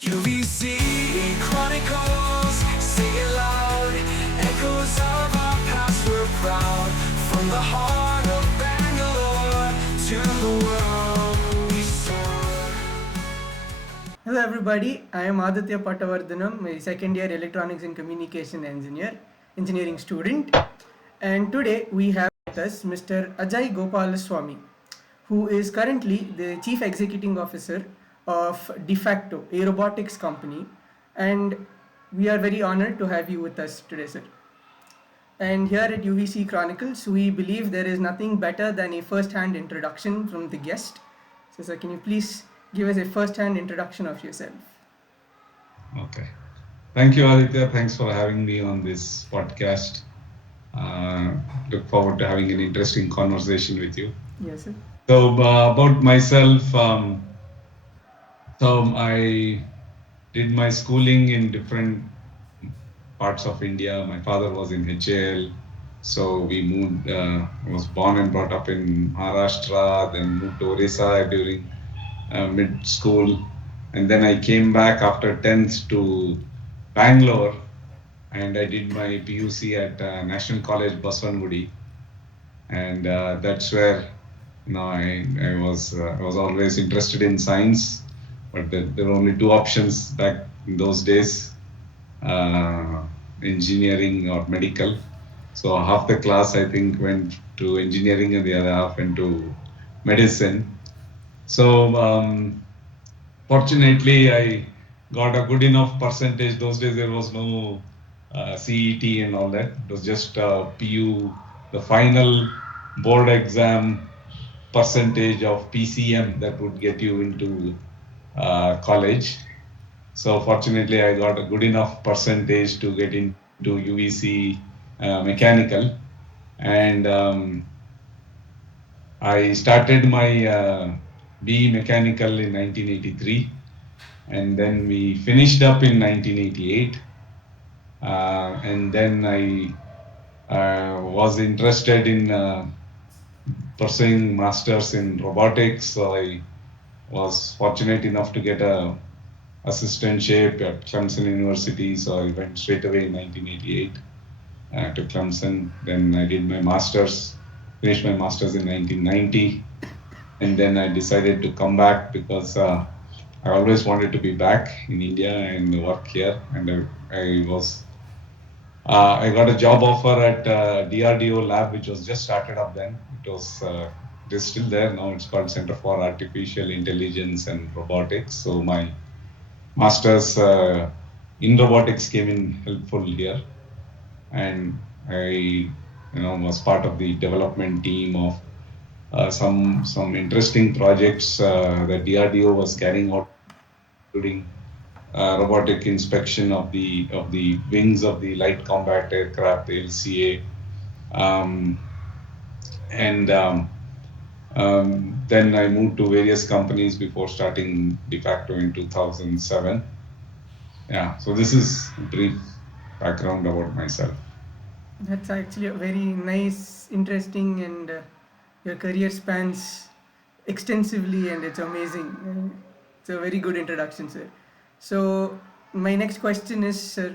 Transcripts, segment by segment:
UVCE Chronicles, sing it loud. Echoes of our past, we're proud. From the heart of Bangalore to the world we soar. Hello everybody, I am Aditya a second year electronics and communication engineering student, and today we have with us Mr. Ajay Gopalswamy, who is currently the Chief Executive Officer of De facto, a robotics company, and we are very honored to have you with us today, sir. And here at UVCE Chronicles, we believe there is nothing better than a first-hand introduction from the guest. So, sir, can you please give us a first-hand introduction of yourself? Okay. Thank you, Aditya. Thanks for having me on this podcast. Look forward to having an interesting conversation with you. Yes, sir. So, about myself, so I did my schooling in different parts of India. My father was in HAL, so we moved. I was born and brought up in Maharashtra, then moved to Orissa during mid school, and then I came back after 10th to Bangalore, and I did my PUC at National College Baswangudi, and that's where I was always interested in science, but there were only two options back in those days: engineering or medical. So half the class I think went to engineering, and the other half went to medicine. So fortunately, I got a good enough percentage. Those days there was no CET and all that. It was just PU, the final board exam percentage of PCM that would get you into college. So fortunately, I got a good enough percentage to get into UVC mechanical, and I started my BE mechanical in 1983, and then we finished up in 1988, and then I was interested in pursuing masters in robotics. So I was fortunate enough to get a assistantship at Clemson University. So I went straight away in 1988 to Clemson. Then I did my masters, finished my masters in 1990, and then I decided to come back because I always wanted to be back in India and work here. And I got a job offer at DRDO lab, which was just started up then. It is still there now. It's called Center for Artificial Intelligence and Robotics. So my masters in robotics came in helpful here, and I was part of the development team of some interesting projects that DRDO was carrying out, including robotic inspection of the wings of the light combat aircraft, the LCA, and then I moved to various companies before starting De facto in 2007. Yeah, so this is a brief background about myself. That's actually a very nice, interesting, and your career spans extensively, and it's amazing. It's a very good introduction, sir. So, my next question is, sir,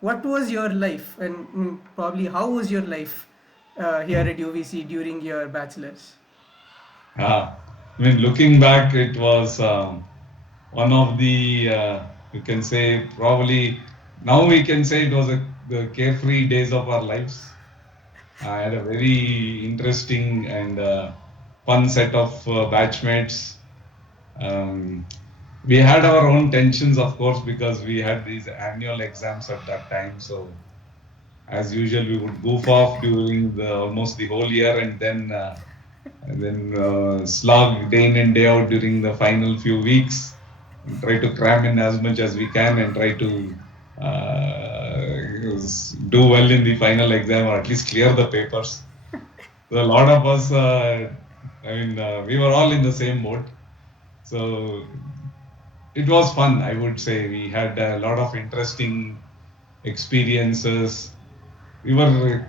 what was your life, and probably how was your life here at UVC during your bachelor's? I mean, looking back, it was one of the, you can say, probably, now we can say it was the carefree days of our lives. I had a very interesting and fun set of batchmates. We had our own tensions, of course, because we had these annual exams at that time. So, as usual, we would goof off during almost the whole year, and then slog day in and day out during the final few weeks, and try to cram in as much as we can and try to do well in the final exam, or at least clear the papers. So a lot of us, we were all in the same boat. So it was fun, I would say. We had a lot of interesting experiences. We were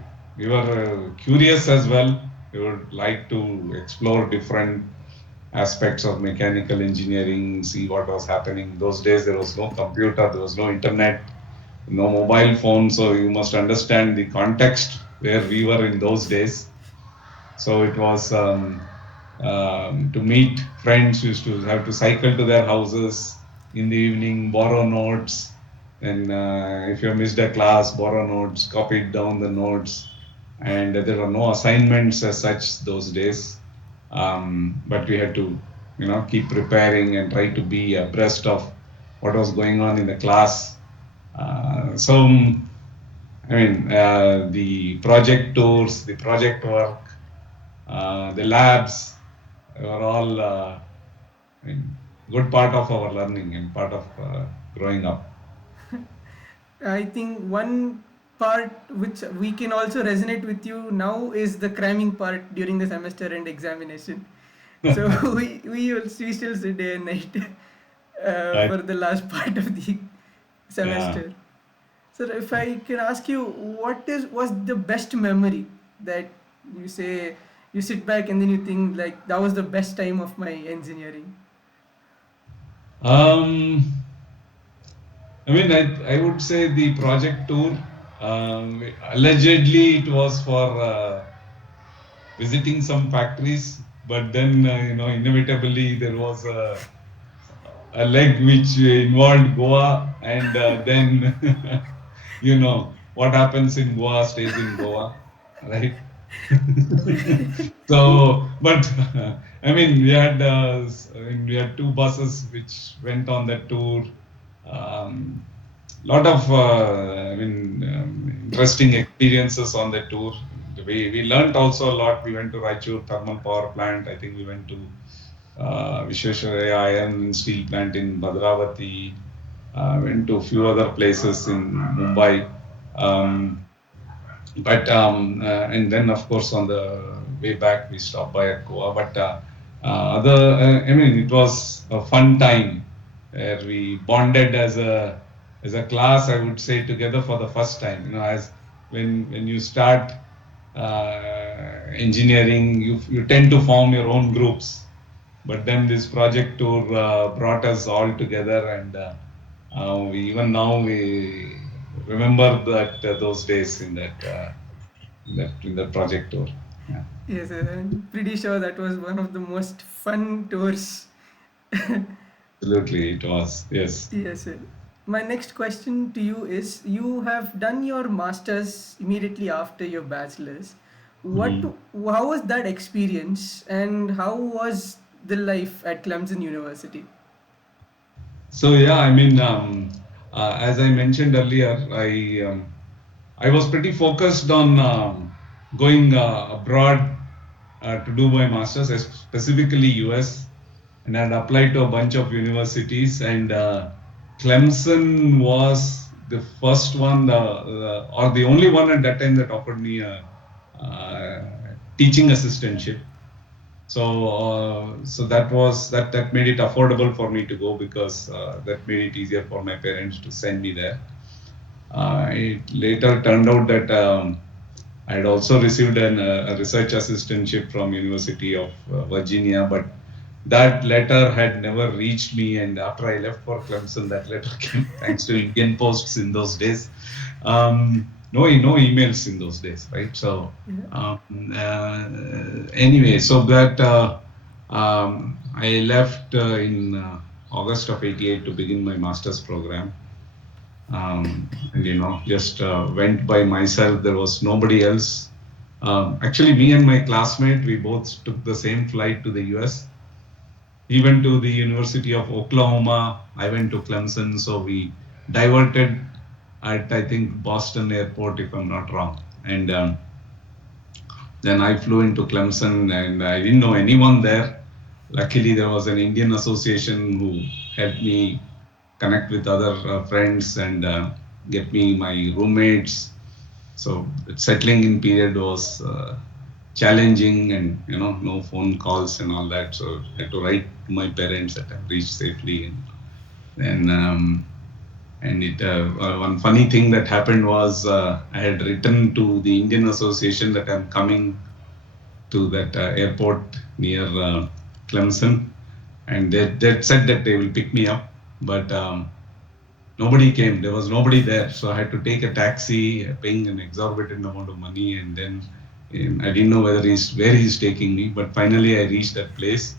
curious as well. We would like to explore different aspects of mechanical engineering, see what was happening. Those days there was no computer, there was no internet, no mobile phone, so you must understand the context where we were in those days. So it was to meet friends, we used to have to cycle to their houses in the evening, borrow notes, and if you missed a class, borrow notes, copy down the notes, and there were no assignments as such those days. But we had to, keep preparing and try to be abreast of what was going on in the class. The project tours, the project work, the labs were all good part of our learning and part of growing up. I think one part which we can also resonate with you now is the cramming part during the semester and examination. So we still sit day and night Right? for the last part of the Yeah. semester. So if I can ask you, was the best memory that you say you sit back and then you think like that was the best time of my engineering? Um, I would say the project tour. Allegedly, it was for visiting some factories, but then inevitably there was a leg which involved Goa, and then what happens in Goa stays in Goa, right? So, but we had two buses which went on that tour. Um, Lot of interesting experiences on the tour. We learned also a lot. We went to Raichur thermal power plant. I think we went to Vishwesvaraya iron and steel plant in Bhadravati. Went to a few other places in Mumbai. And then of course on the way back we stopped by at Goa. But it was a fun time where we bonded as a class, I would say, together for the first time. As when you start engineering, you tend to form your own groups. But then this project tour brought us all together, and we remember that those days in that project tour. Yeah, Yes, sir, I'm pretty sure that was one of the most fun tours. absolutely, it was. Yes. Yes, sir. My next question to you is you have done your masters immediately after your bachelor's. What Mhm. how was that experience and how was the life at Clemson University? So yeah, as I mentioned earlier, I was pretty focused on going abroad to do my masters, specifically US, and I had applied to a bunch of universities, and Clemson was the first one, or the only one at that time that offered me a teaching assistantship. So that made it affordable for me to go, because that made it easier for my parents to send me there. It later turned out that I had also received a research assistantship from University of Virginia, but that letter had never reached me. And after I left for Clemson, that letter came thanks to Indian Posts in those days. No emails in those days, right? So anyway, so that I left in August of '88 to begin my master's program. And just went by myself. There was nobody else. Actually, me and my classmate, we both took the same flight to the US. He went to the University of Oklahoma. I went to Clemson. So we diverted at, I think, Boston Airport, if I'm not wrong. And then I flew into Clemson, and I didn't know anyone there. Luckily, there was an Indian association who helped me connect with other friends and get me my roommates. So the settling in period was challenging, and no phone calls and all that. So I had to write to my parents that I've reached safely. And it one funny thing that happened was I had written to the Indian Association that I'm coming to that airport near Clemson, and they said that they will pick me up, but nobody came. There was nobody there, so I had to take a taxi, paying an exorbitant amount of money, and then I didn't know where he's taking me. But finally, I reached that place,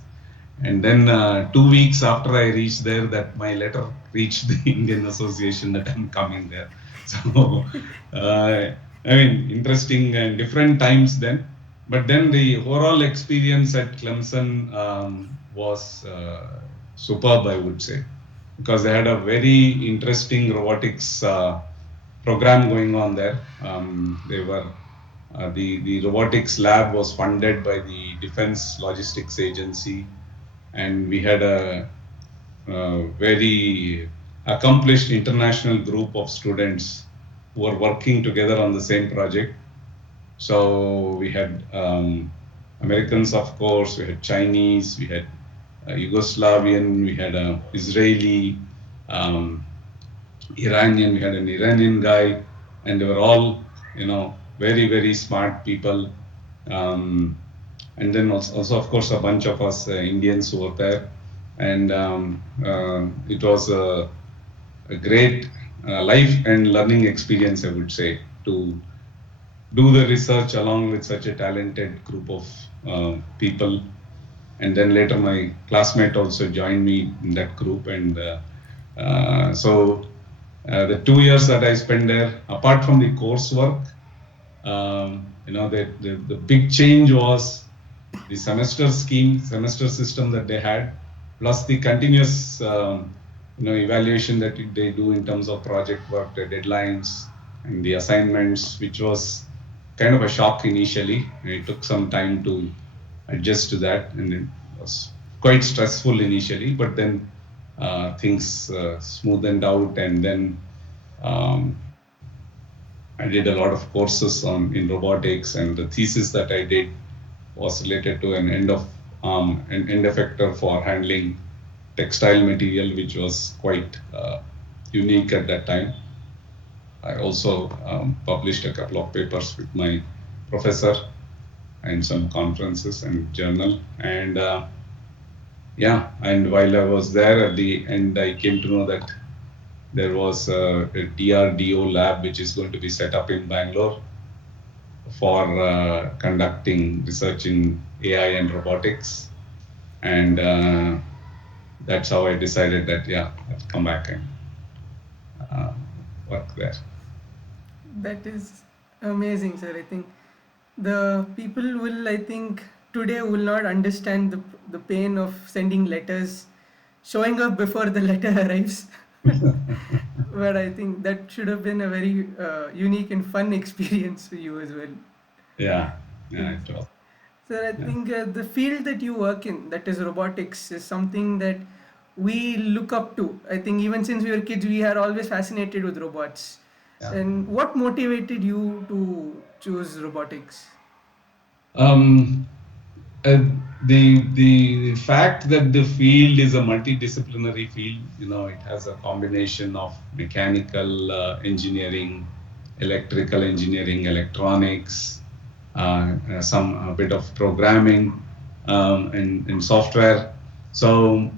and then 2 weeks after I reached there, that my letter reached the Indian Association that I'm coming there. So, I mean, interesting and different times then. But then the overall experience at Clemson was superb, I would say, because they had a very interesting robotics program going on there. They were the robotics lab was funded by the Defense Logistics Agency, and we had a very accomplished international group of students who were working together on the same project. So we had Americans, of course, we had Chinese, we had Yugoslavian, we had Israeli, Iranian, we had an Iranian guy, and they were all, very, very smart people. And then also, of course, a bunch of us Indians who were there. And it was a great life and learning experience, I would say, to do the research along with such a talented group of people. And then later my classmate also joined me in that group. And so the 2 years that I spent there, apart from the coursework, the big change was the semester system that they had, plus the continuous evaluation that they do in terms of project work, the deadlines and the assignments, which was kind of a shock initially. It took some time to adjust to that, and it was quite stressful initially, but then things smoothened out, and then I did a lot of courses in robotics, and the thesis that I did was related to an end effector for handling textile material, which was quite unique at that time. I also published a couple of papers with my professor and some conferences and journal. And and while I was there, at the end, I came to know that there was a DRDO lab which is going to be set up in Bangalore for conducting research in AI and robotics. And that's how I decided that, I'll come back and work there. That is amazing, sir. I think the people today will not understand the pain of sending letters, showing up before the letter arrives. But I think that should have been a very unique and fun experience for you as well. Yeah, it was. Sir, I think the field that you work in, that is robotics, is something that we look up to. I think even since we were kids, we are always fascinated with robots. Yeah. And what motivated you to choose robotics? The fact that the field is a multidisciplinary field, it has a combination of mechanical engineering, electrical engineering, electronics, a bit of programming, and software. So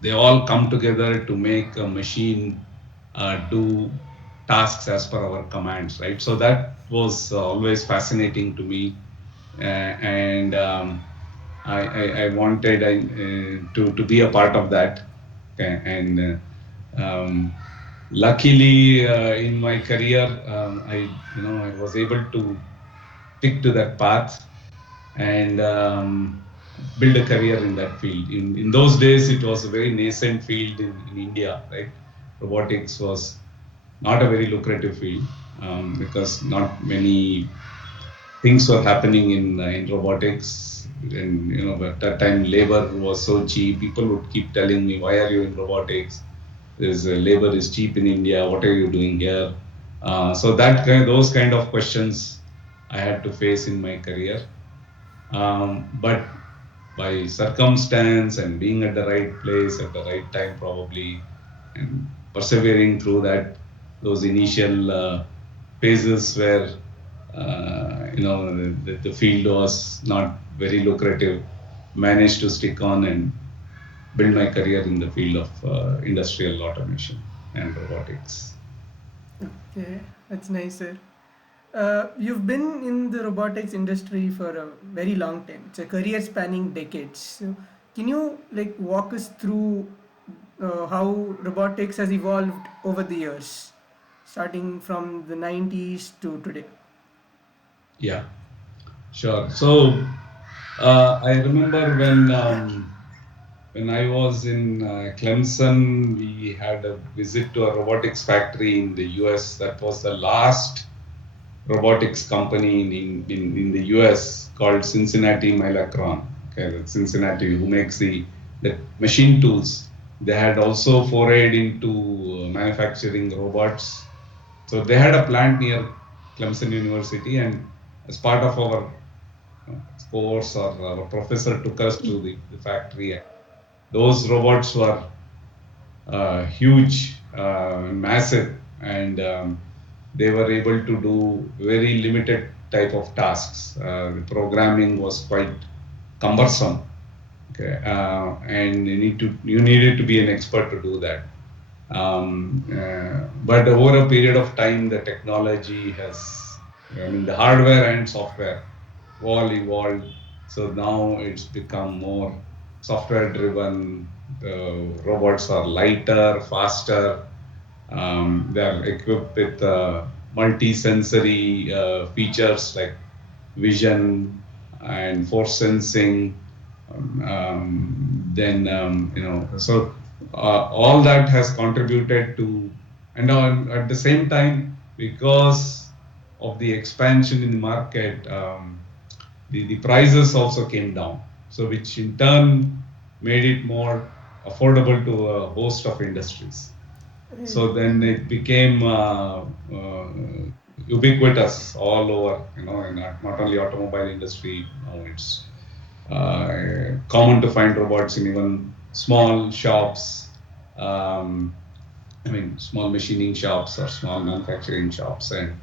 they all come together to make a machine do tasks as per our commands, right? So that was always fascinating to me, and I wanted to be a part of that. And luckily, in my career, I was able to stick to that path and build a career in that field. In those days, it was a very nascent field in India, right? Robotics was not a very lucrative field because not many things were happening in robotics. And at that time, labor was so cheap. People would keep telling me, "Why are you in robotics? Labor is cheap in India. What are you doing here?" So those kind of questions I had to face in my career. But by circumstance and being at the right place at the right time, probably, and persevering through those initial phases where the field was not very lucrative, managed to stick on and build my career in the field of industrial automation and robotics. Okay, that's nice, sir. You've been in the robotics industry for a very long time. It's a career spanning decades. So, can you like walk us through how robotics has evolved over the years, starting from the 90s to today? Yeah, sure. So I remember when I was in Clemson, we had a visit to a robotics factory in the US. That was the last robotics company in the US called Cincinnati Milacron. Okay, that's Cincinnati, who makes the machine tools. They had also forayed into manufacturing robots. So they had a plant near Clemson University, and as part of our course, or our professor took us to the factory. Those robots were huge, massive, and they were able to do very limited type of tasks. The programming was quite cumbersome. Okay, and you needed to be an expert to do that. But over a period of time, the technology has, I mean, the hardware and software all evolved. So now it's become more software driven. The robots are lighter, faster. They are equipped with multi-sensory features like vision and force sensing. So all that has contributed to, and at the same time, because of the expansion in the market, the prices also came down. So which in turn made it more affordable to a host of industries. So then it became ubiquitous all over, in not only automobile industry. Now it's common to find robots in even small shops. I mean, small machining shops or small manufacturing shops, and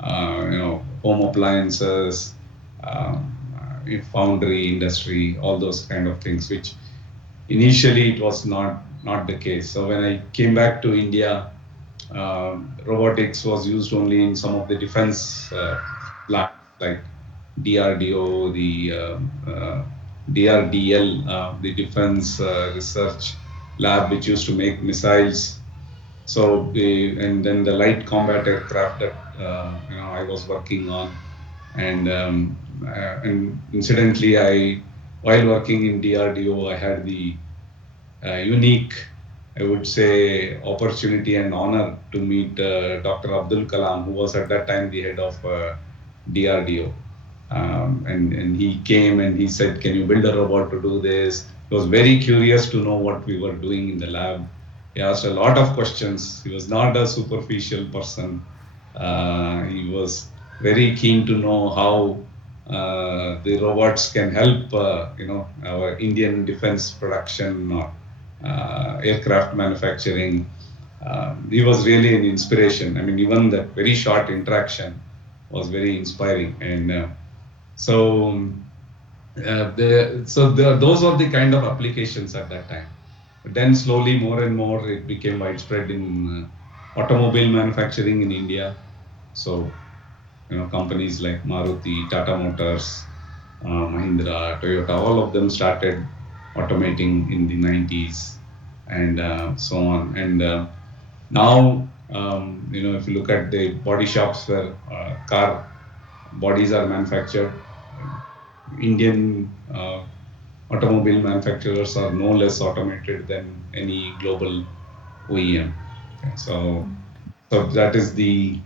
home appliances, foundry industry, all those kind of things, which initially it was not the case. So when I came back to India, robotics was used only in some of the defense labs like DRDO, DRDL, the Defense Research Lab, which used to make missiles. So and then the light combat aircraft that I was working on, and incidentally, while working in DRDO, I had the unique, I would say, opportunity and honor to meet Dr. Abdul Kalam, who was at that time the head of DRDO. And he came and he said, "Can you build a robot to do this?" He was very curious to know what we were doing in the lab. He asked a lot of questions. He was not a superficial person. He was very keen to know how the robots can help, our Indian defense production or aircraft manufacturing. He was really an inspiration. I mean, even that very short interaction was very inspiring. And those were the kind of applications at that time. But then slowly, more and more, it became widespread in automobile manufacturing in India. So, companies like Maruti, Tata Motors, Mahindra, Toyota, all of them started automating in the 90s, and so on. And now, if you look at the body shops where car bodies are manufactured, Indian automobile manufacturers are no less automated than any global OEM. Okay, so that is the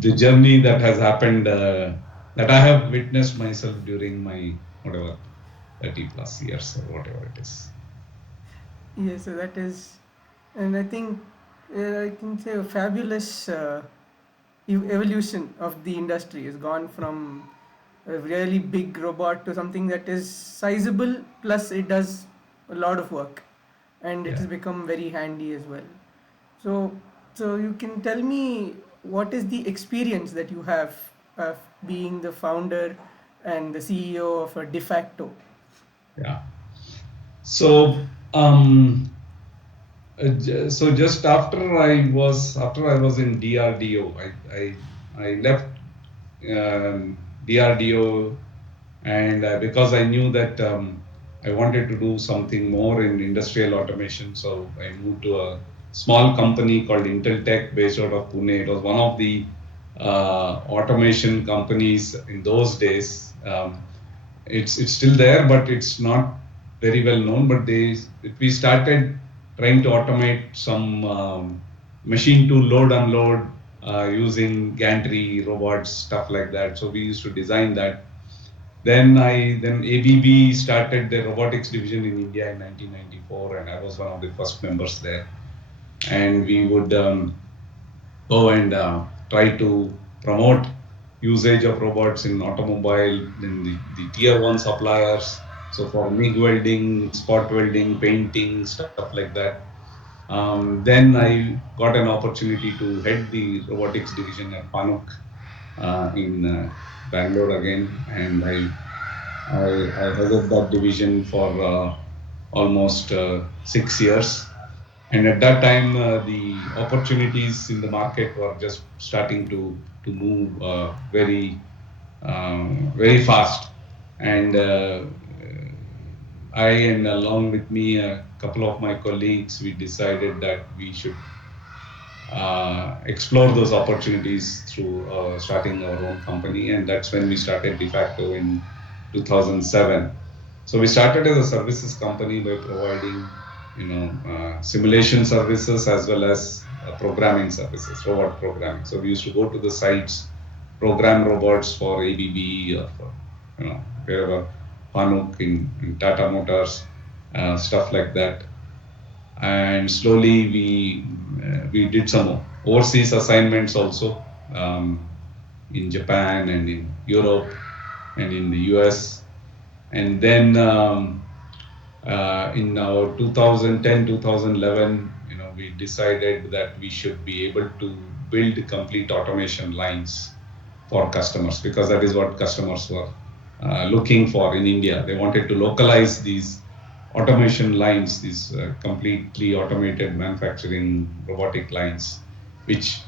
journey that has happened, that I have witnessed myself during my 30 plus years or whatever it is. Yes, so that is, and I think I can say a fabulous evolution of the industry has gone from a really big robot to something that is sizable, plus it does a lot of work, and it has become very handy as well. So, so you can tell me what is the experience that you have of being the founder and the CEO of a de facto? Yeah. So, so just after I was in DRDO, I left DRDO, and because I knew that I wanted to do something more in industrial automation, so I moved to a small company called Intel Tech based out of Pune. It was one of the automation companies in those days. It's still there, but it's not very well known. But we started trying to automate some machine to load unload using gantry robots, stuff like that. So we used to design that. Then ABB started the robotics division in India in 1994, and I was one of the first members there. And we would go and try to promote usage of robots in automobile, in the tier one suppliers. So for MIG welding, spot welding, painting, stuff like that. Then I got an opportunity to head the robotics division at Panuk in Bangalore again, and I headed that division for almost 6 years. And at that time, the opportunities in the market were just starting to move very fast. And I, and along with me, a couple of my colleagues, we decided that we should explore those opportunities through starting our own company. And that's when we started De facto in 2007. So we started as a services company by providing, simulation services as well as programming services, robot programming. So we used to go to the sites, program robots for ABB or for, wherever, Panuk in Tata Motors, stuff like that. And slowly we did some overseas assignments also in Japan and in Europe and in the US. And then in our 2010, 2011, we decided that we should be able to build complete automation lines for customers, because that is what customers were looking for in India. They wanted to localize these automation lines, these completely automated manufacturing robotic lines, which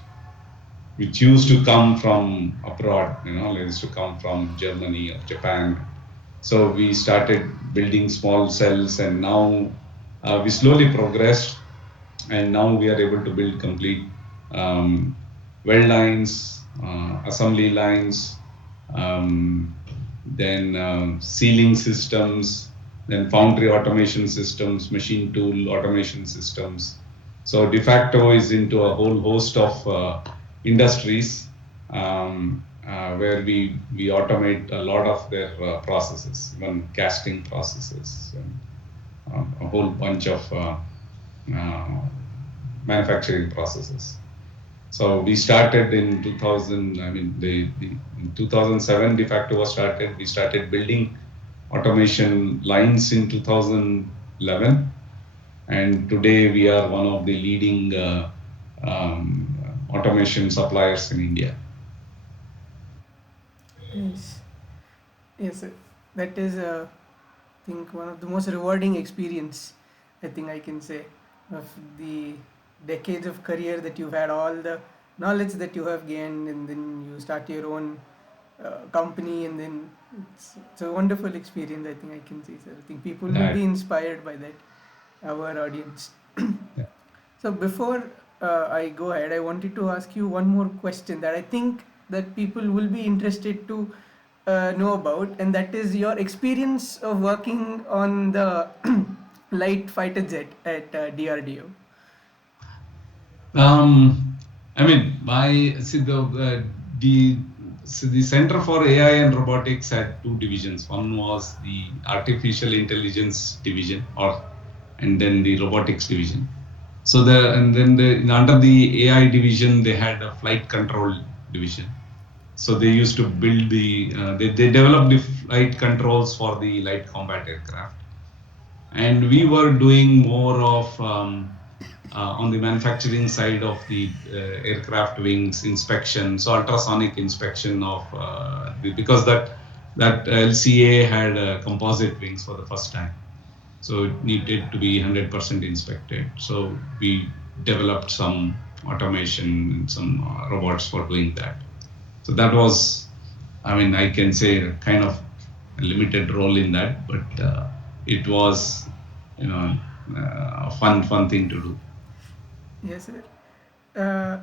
used to come from abroad, they used to come from Germany or Japan. So we started building small cells, and now we slowly progressed, and now we are able to build complete weld lines, assembly lines, then sealing systems, then foundry automation systems, machine tool automation systems. So de facto is into a whole host of industries where we automate a lot of their processes, even casting processes, and a whole bunch of manufacturing processes. So we started in 2000, in 2007, de facto was started. We started building automation lines in 2011. And today we are one of the leading automation suppliers in India. Yes. Yes, sir. That is, I think, one of the most rewarding experience, I think I can say, of the decades of career that you've had, all the knowledge that you have gained, and then you start your own company, and then it's a wonderful experience, I think I can say, sir. I think people will be inspired by that, our audience. Yeah. So before I go ahead, I wanted to ask you one more question that I think that people will be interested to know about, and that is your experience of working on the light fighter jet at DRDO. The Center for AI and Robotics had two divisions. One was the Artificial Intelligence division, and then the Robotics division. So under the AI division, they had a flight control division. So they used to build they developed the flight controls for the light combat aircraft. And we were doing more of on the manufacturing side of the aircraft wings inspection, so ultrasonic inspection of because that LCA had composite wings for the first time. So it needed to be 100% inspected. So we developed some automation, some robots for doing that. So that was, I can say kind of a limited role in that, but it was, a fun thing to do. Yes, sir.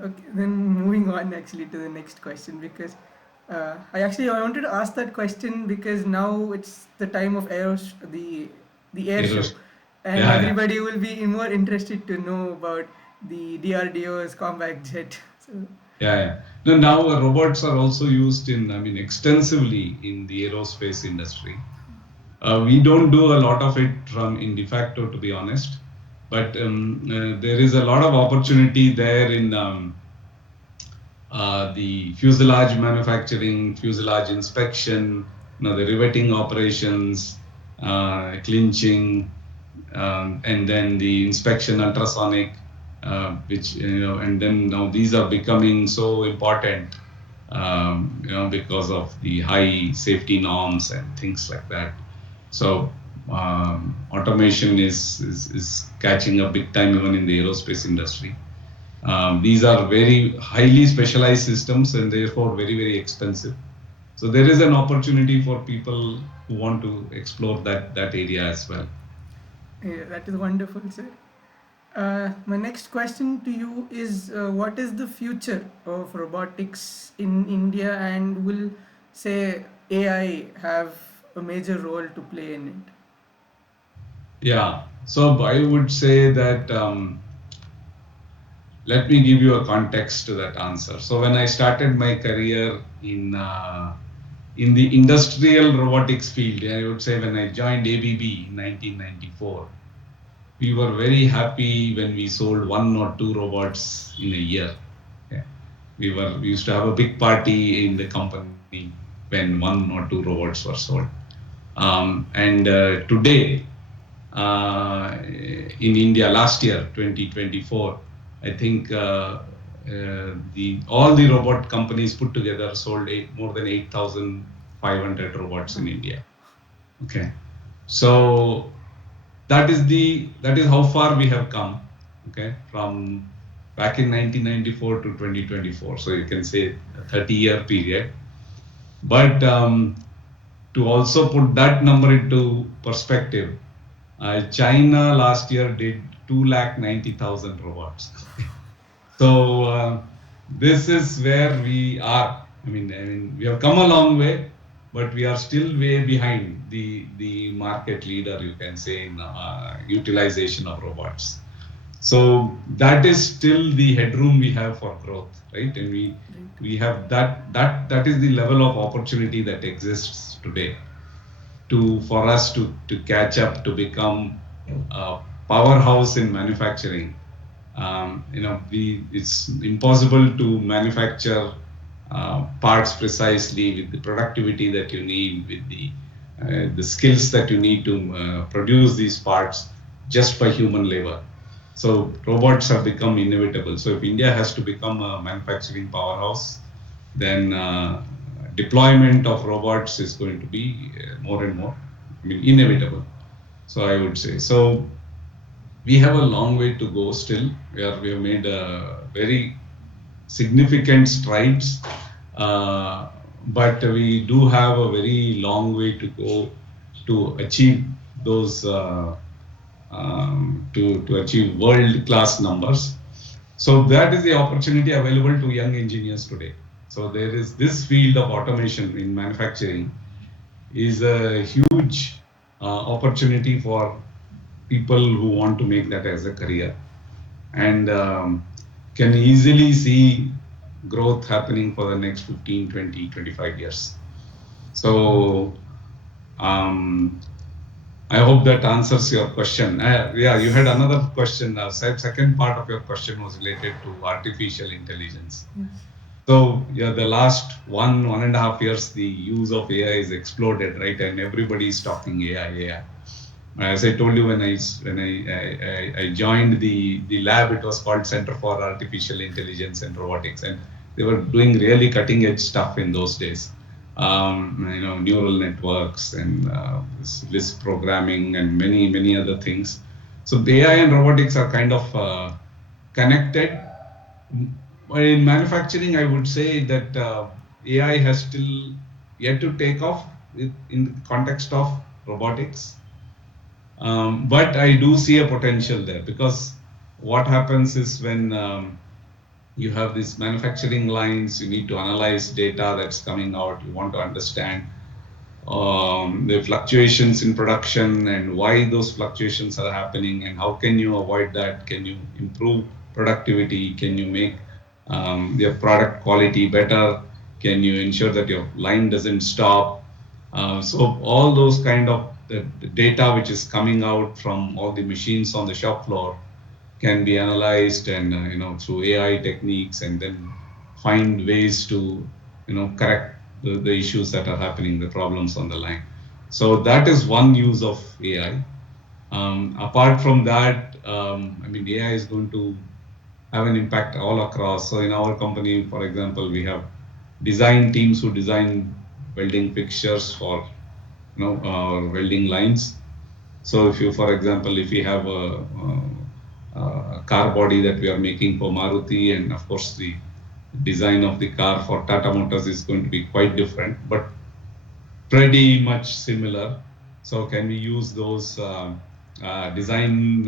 Okay, then moving on actually to the next question, because I wanted to ask that question because now it's the time of the air show, Aeros- and Yeah, yeah, everybody will be more interested to know about the DRDO's combat jet. So yeah, yeah. No, now robots are also used extensively in the aerospace industry. We don't do a lot of it from in de facto, to be honest, but there is a lot of opportunity there in the fuselage manufacturing, fuselage inspection, the riveting operations, clinching, and then the inspection ultrasonic, which and then now these are becoming so important, because of the high safety norms and things like that. So automation is catching up big time even in the aerospace industry. These are very highly specialized systems and therefore very expensive. So there is an opportunity for people who want to explore that area as well. yeah, that is wonderful, sir. My next question to you is what is the future of robotics in India, and will, say, AI have a major role to play in it? Yeah. So I would say that let me give you a context to that answer. So when I started my career in the industrial robotics field, I would say when I joined ABB in 1994, we were very happy when we sold one or two robots in a year. Yeah. We used to have a big party in the company when one or two robots were sold. And today, in India last year, 2024, I think the all the robot companies put together sold more than 8,500 robots in India. Okay, so that is how far we have come. Okay, from back in 1994 to 2024. So you can say a 30-year period. But to also put that number into perspective, China last year did 290,000 robots. So this is where we are. We have come a long way, but we are still way behind the market leader, you can say, in utilization of robots. So that is still the headroom we have for growth, right? And we have that is the level of opportunity that exists today for us to catch up, to become a powerhouse in manufacturing. It's impossible to manufacture parts precisely with the productivity that you need, with the skills that you need to produce these parts just by human labor. So robots have become inevitable. So if India has to become a manufacturing powerhouse, then deployment of robots is going to be more and more, inevitable. So I would say so. We have a long way to go still. We have made very significant strides, but we do have a very long way to go to achieve those to achieve world-class numbers. So that is the opportunity available to young engineers today. So there is this field of automation in manufacturing is a huge opportunity for people who want to make that as a career, and can easily see growth happening for the next 15, 20, 25 years. So I hope that answers your question. Yeah, you had another question. Second part of your question was related to artificial intelligence. Yes. So yeah, the last 1.5 years, the use of AI is exploded, right? And everybody is talking AI. As I told you, when I joined the lab, it was called Center for Artificial Intelligence and Robotics, and they were doing really cutting edge stuff in those days. neural networks and Lisp programming and many other things. So the AI and robotics are kind of connected. In manufacturing, I would say that AI has still yet to take off in the context of robotics. But I do see a potential there, because what happens is when you have these manufacturing lines, you need to analyze data that's coming out, you want to understand the fluctuations in production and why those fluctuations are happening and how can you avoid that. Can you improve productivity? Can you make your product quality better? Can you ensure that your line doesn't stop? So all those kind of the data which is coming out from all the machines on the shop floor can be analyzed and through AI techniques, and then find ways to correct the issues that are happening, the problems on the line. So that is one use of AI. Apart from that, I mean, AI is going to have an impact all across. So in our company, for example, we have design teams who design welding fixtures for our welding lines. So if you, for example, if we have a car body that we are making for Maruti, and of course the design of the car for Tata Motors is going to be quite different, but pretty much similar. So can we use those design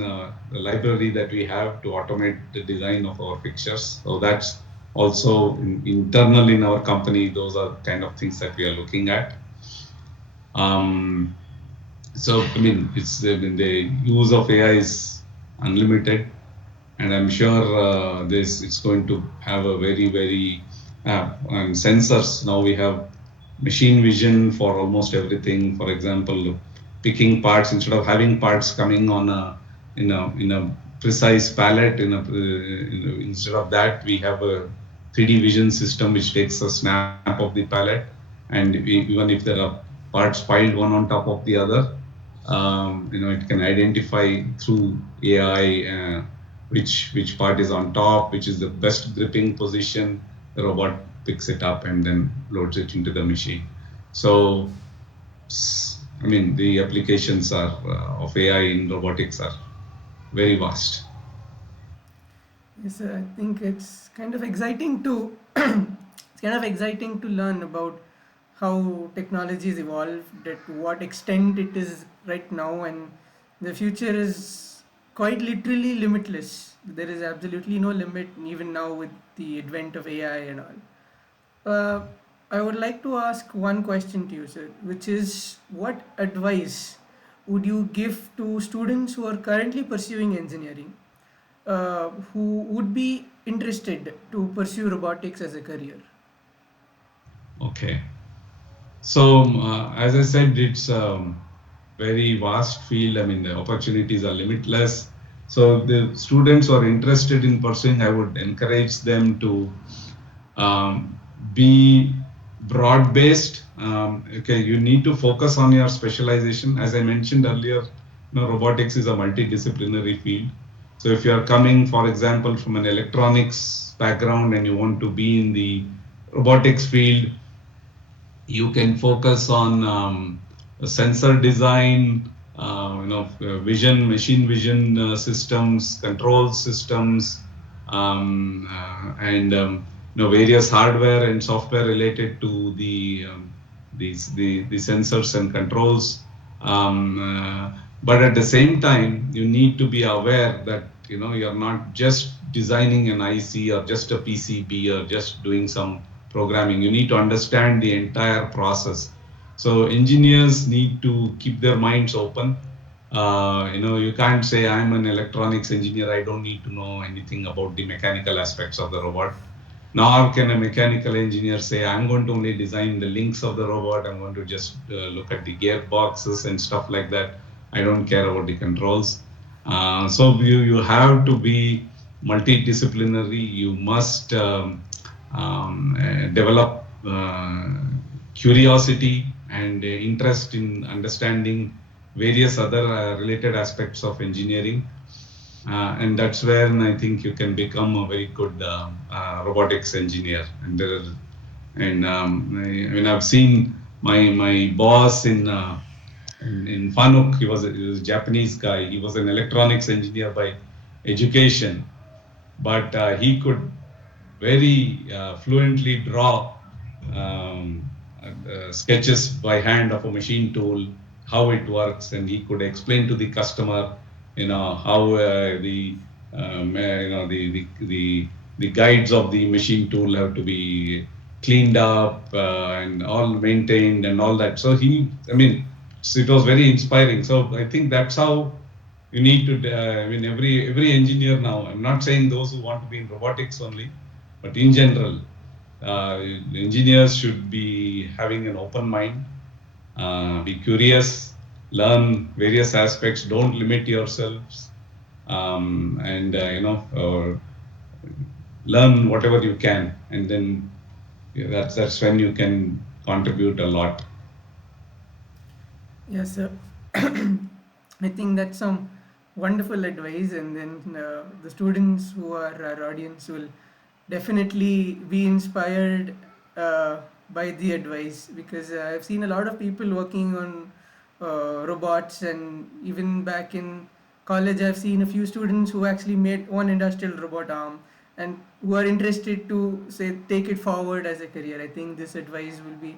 library that we have to automate the design of our fixtures? So that's also internal in our company. Those are kind of things that we are looking at. So I mean, the use of AI is unlimited, and I'm sure it's going to have a very and sensors. Now we have machine vision for almost everything. For example, picking parts, instead of having parts coming on in a precise palette, instead of that, we have a 3D vision system which takes a snap of the palette, and even if there are parts piled one on top of the other, it can identify through AI which part is on top, which is the best gripping position. The robot picks it up and then loads it into the machine. So, I mean, the applications of AI in robotics are very vast. Yes, I think it's kind of exciting to it's kind of exciting to learn about how technology has evolved, at what extent it is right now, and the future is quite literally limitless. There is absolutely no limit even now with the advent of AI and all. Uh, I would like to ask one question to you, sir, which is what advice would you give to students who are currently pursuing engineering, who would be interested to pursue robotics as a career? Okay. So, as I said, it's very vast field. I mean, the opportunities are limitless. So, the students who are interested in pursuing, I would encourage them to be broad-based. Okay, you need to focus on your specialization. As I mentioned earlier, robotics is a multidisciplinary field. So, if you are coming, for example, from an electronics background and you want to be in the robotics field, you can focus on sensor design, vision, machine vision systems, control systems, and various hardware and software related to the sensors and controls. But at the same time, you need to be aware that you're not just designing an IC or just a PCB or just doing some programming. You need to understand the entire process. So engineers need to keep their minds open. You can't say I'm an electronics engineer, I don't need to know anything about the mechanical aspects of the robot. Nor can a mechanical engineer say I'm going to only design the links of the robot, I'm going to just look at the gearboxes and stuff like that. I don't care about the controls. So you have to be multidisciplinary. You must develop curiosity and interest in understanding various other related aspects of engineering. And that's where I think you can become a very good robotics engineer. And there are And I've seen my boss in Fanuc. He was a Japanese guy. He was an electronics engineer by education, but he could very fluently draw um, sketches by hand of a machine tool, how it works, and he could explain to the customer, how the guides of the machine tool have to be cleaned up and all maintained and all that. So it was very inspiring. So I think that's how you need to. Every engineer now. I'm not saying those who want to be in robotics only, but in general, engineers should be having an open mind, be curious, learn various aspects, don't limit yourselves, and learn whatever you can, and then that's when you can contribute a lot. Yes, sir. I think that's some wonderful advice, and then the students who are our audience will definitely be inspired by the advice, because I've seen a lot of people working on robots, and even back in college, I've seen a few students who actually made one industrial robot arm and who are interested to say take it forward as a career. I think this advice will be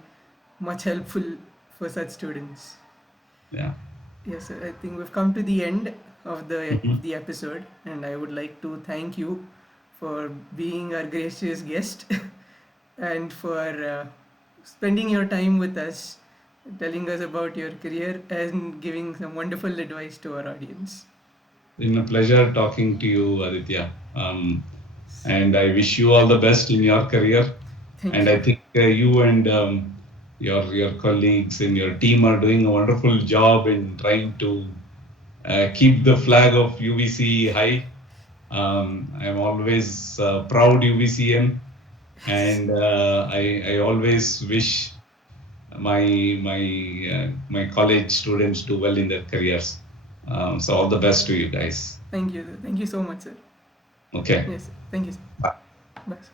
much helpful for such students. Yeah. Yes, sir. I think we've come to the end of Mhm. the episode, and I would like to thank you for being our gracious guest and for spending your time with us, telling us about your career and giving some wonderful advice to our audience. Been a pleasure talking to you, Aditya. And I wish you all the best in your career. Thank And you. I think you and your colleagues and your team are doing a wonderful job in trying to keep the flag of UVC high. I'm always proud UVCM, and I always wish my college students do well in their careers. So all the best to you guys. Thank you. Thank you so much, sir. Okay. Yes. Thank you, sir. Bye. Bye. Sir.